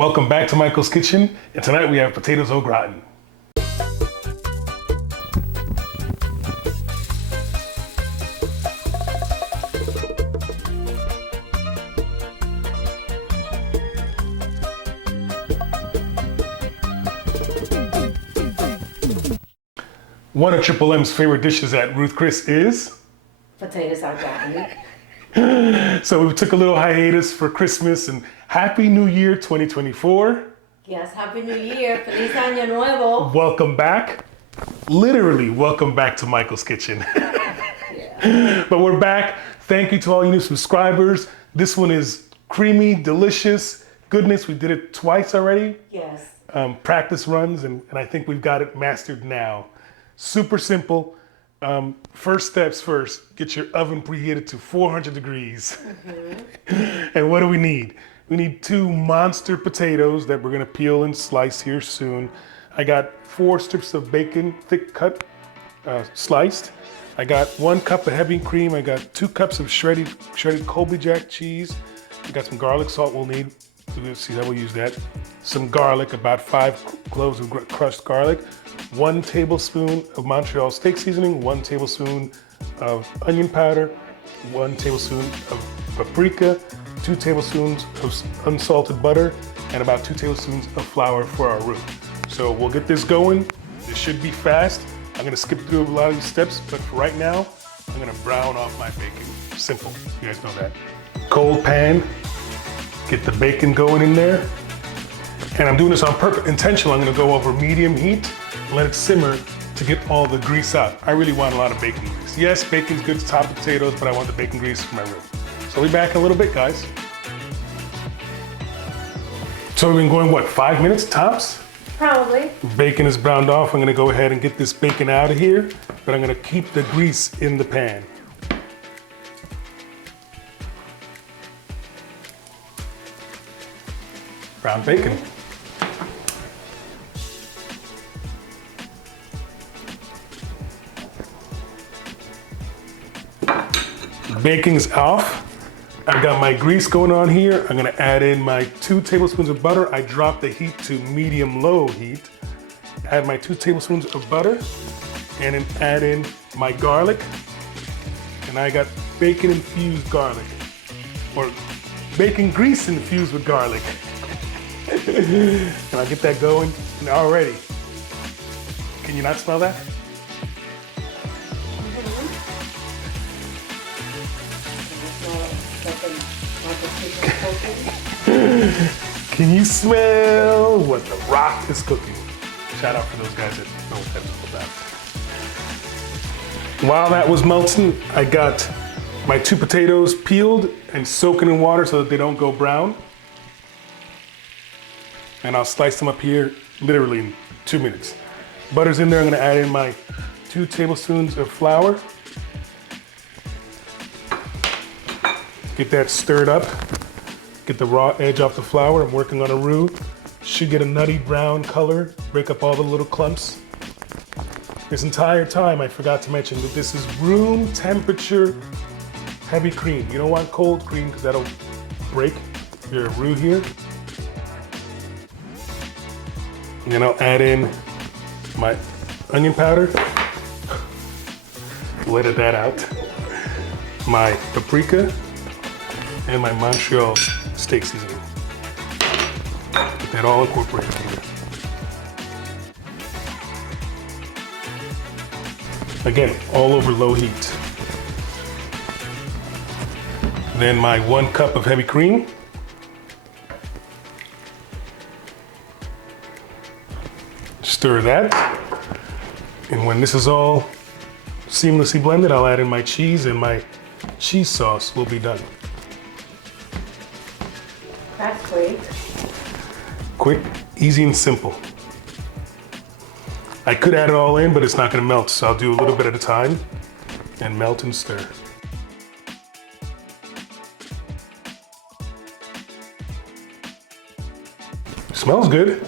Welcome back to Michael's Kitchen, and tonight we have potatoes au gratin. One of Triple M's favorite dishes at Ruth Chris is? Potatoes au gratin. So we took a little hiatus for Christmas, and Happy New Year 2024. Yes, Happy New Year. Feliz Año Nuevo. Welcome back. Literally, welcome back to Michael's Kitchen. Yeah. But we're back. Thank you to all you new subscribers. This one is creamy, delicious goodness. We did it twice already. Yes. Practice runs, and I think we've got it mastered now. Super simple. First steps first, get your oven preheated to 400 degrees. And what do we need? We need 2 monster potatoes that we're gonna peel and slice here soon. I got 4 strips of bacon, thick cut, sliced. I got 1 cup of heavy cream. I got 2 cups of shredded Colby Jack cheese. I got some garlic salt we'll need. We'll see how we'll use that. Some garlic, about 5 cloves of crushed garlic. 1 tablespoon of Montreal steak seasoning, 1 tablespoon of onion powder, 1 tablespoon of paprika, 2 tablespoons of unsalted butter, and about 2 tablespoons of flour for our roux. So we'll get this going. This should be fast. I'm gonna skip through a lot of these steps, but for right now, I'm gonna brown off my bacon. Simple, you guys know that. Cold pan, get the bacon going in there. And I'm doing this on purpose, intentional. I'm gonna go over medium heat, let it simmer to get all the grease out. I really want a lot of bacon grease. Yes, bacon's good to top the potatoes, but I want the bacon grease for my roux. So we'll be back in a little bit, guys. So we've been going, what, 5 minutes tops? Probably. Bacon is browned off. I'm gonna go ahead and get this bacon out of here, but I'm gonna keep the grease in the pan. Brown bacon. Bacon's off. I've got my grease going on here. I'm gonna add in my 2 tablespoons of butter. I dropped the heat to medium-low heat. Add my 2 tablespoons of butter, and then add in my garlic. And I got bacon-infused garlic, or bacon grease infused with garlic. And I'll get that going, and already, can you not smell that? Can you smell what the Rock is cooking? Shout out for those guys that know what that's all about. While that was melting, I got my 2 potatoes peeled and soaking in water so that they don't go brown. And I'll slice them up here literally in 2 minutes. Butter's in there. I'm gonna add in my 2 tablespoons of flour. Get that stirred up. Get the raw edge off the flour. I'm working on a roux. Should get a nutty brown color. Break up all the little clumps. This entire time I forgot to mention that this is room temperature heavy cream. You don't want cold cream because that'll break your roux here. And then I'll add in my onion powder. Let that out. My paprika and my Montreal steak seasoning. Get that all incorporated here. Again, all over low heat. Then my 1 cup of heavy cream. Stir that. And when this is all seamlessly blended, I'll add in my cheese, and my cheese sauce will be done. That's quick. Quick, easy, and simple. I could add it all in, but it's not gonna melt, so I'll do a little bit at a time and melt and stir. Smells good.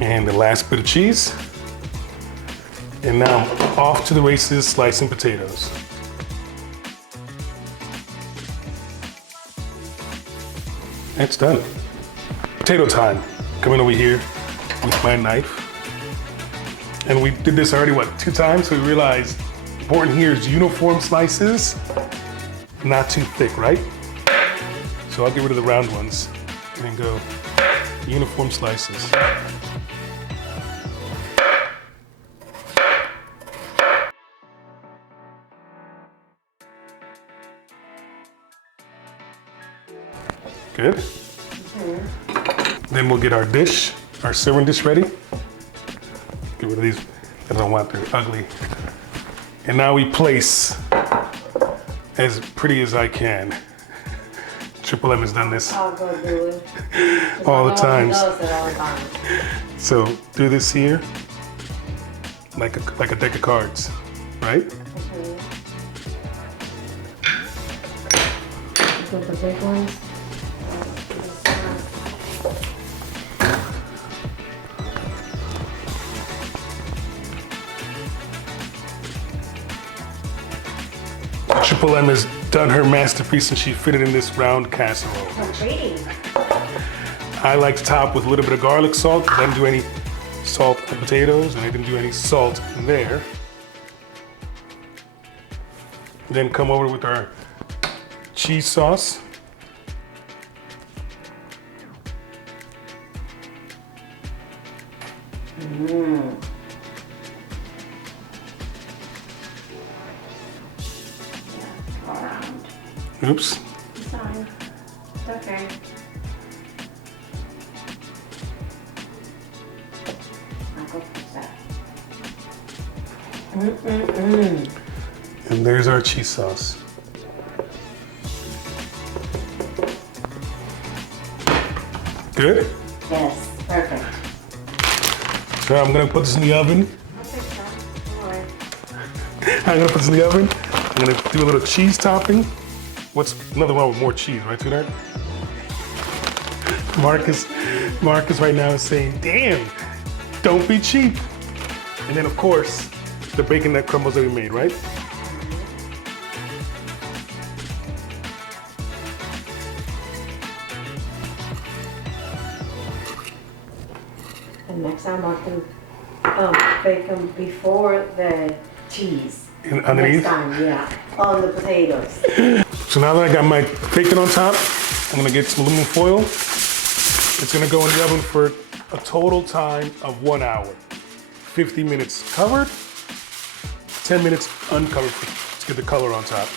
And the last bit of cheese. And now I'm off to the races slicing potatoes. It's done. Potato time. Coming over here with my knife. And we did this already, what, 2 times? So we realized important here is uniform slices, not too thick, right? So I'll get rid of the round ones and then go uniform slices. Good. Then we'll get our dish, our serving dish ready. Get rid of these, I don't want, they're ugly. And now we place as pretty as I can. Triple M has done this I'll go do it. all the times. Does it all the time. So do this here, like a deck of cards, right? Put the big ones. Triple M has done her masterpiece and she fitted in this round casserole. So pretty. I like to top with a little bit of garlic salt. I didn't do any salt on potatoes and I didn't do any salt in there. Then come over with our cheese sauce. All around. Oops. It's fine. It's okay. I'll go fix that. And there's our cheese sauce. Good? Yes, perfect. So I'm gonna put this in the oven. I'll fix that. Don't worry. I'm gonna put this in the oven. I'm gonna do a little cheese topping. What's another one with more cheese, right, Sweetheart? Marcus right now is saying, damn, don't be cheap. And then of course, the bacon that crumbles that we made, right? And next time I can bake them before the cheese. And underneath? Next time, yeah. On the potatoes. So now that I got my bacon on top, I'm gonna get some aluminum foil. It's gonna go in the oven for a total time of 1 hour. 50 minutes covered, 10 minutes uncovered to get the color on top.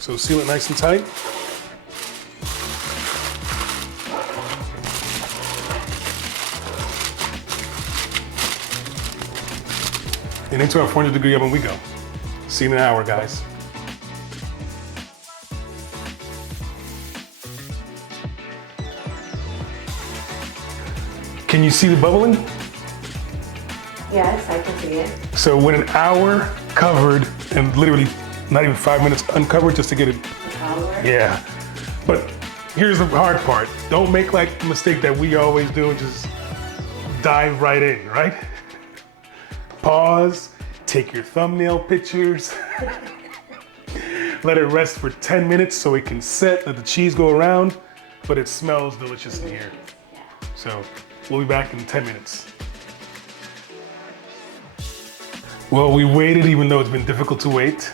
So seal it nice and tight. And into our 400-degree oven we go. See you in an hour, guys. Can you see the bubbling? Yes, I can see it. So when an hour covered and literally not even 5 minutes uncovered just to get it, The color. yeah. But here's the hard part. Don't make like the mistake that we always do and just dive right in, right? Pause, take your thumbnail pictures, let it rest for 10 minutes so it can set, let the cheese go around, but it smells delicious in here. Yeah. So we'll be back in 10 minutes. Well, we waited even though it's been difficult to wait.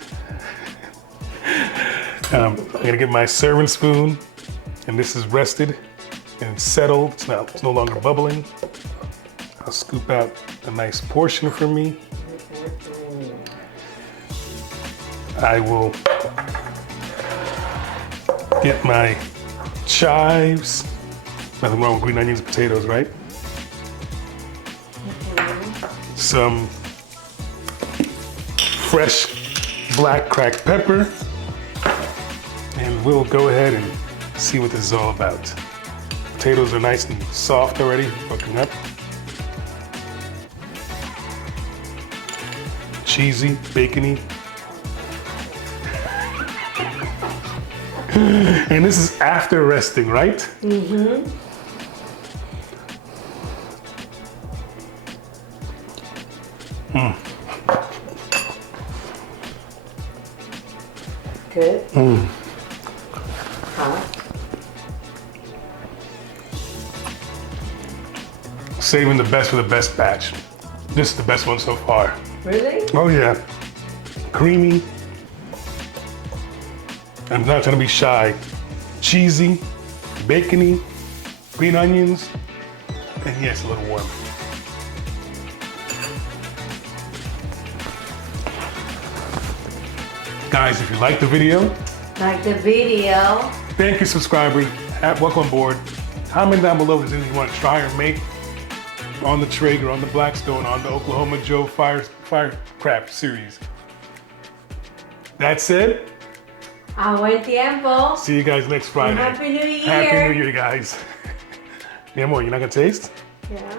I'm gonna get my serving spoon and this is rested and it's settled. It's no longer bubbling. I'll scoop out a nice portion for me. I will get my chives. Nothing wrong with green onions and potatoes, right? Some fresh black cracked pepper. And we'll go ahead and see what this is all about. Potatoes are nice and soft already, cooking up. Cheesy, bacony. And this is after resting, right? Mm-hmm. Good. Hot. saving the best for the best batch. This is the best one so far. Really? Oh yeah, creamy. I'm not trying to be shy. Cheesy, bacony, green onions, and yes, a little warm. Guys, if you like the video, Like the video. thank you, subscribers. Welcome on board. Comment down below if there's anything you want to try or make on the Traeger, on the Blackstone, on the Oklahoma Joe Firecraft series. That said, A buen tiempo. see you guys next Friday. Happy New Year. Happy New Year, guys. Mi amor, you're not gonna taste? Yeah.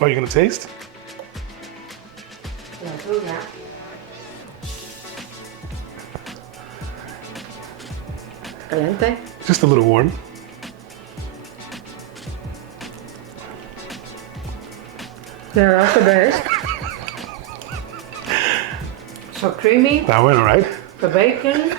Oh, you're gonna taste? La tuya. Caliente. Just a little warm. Yeah, that's the best. So creamy, That went all right. the bacon,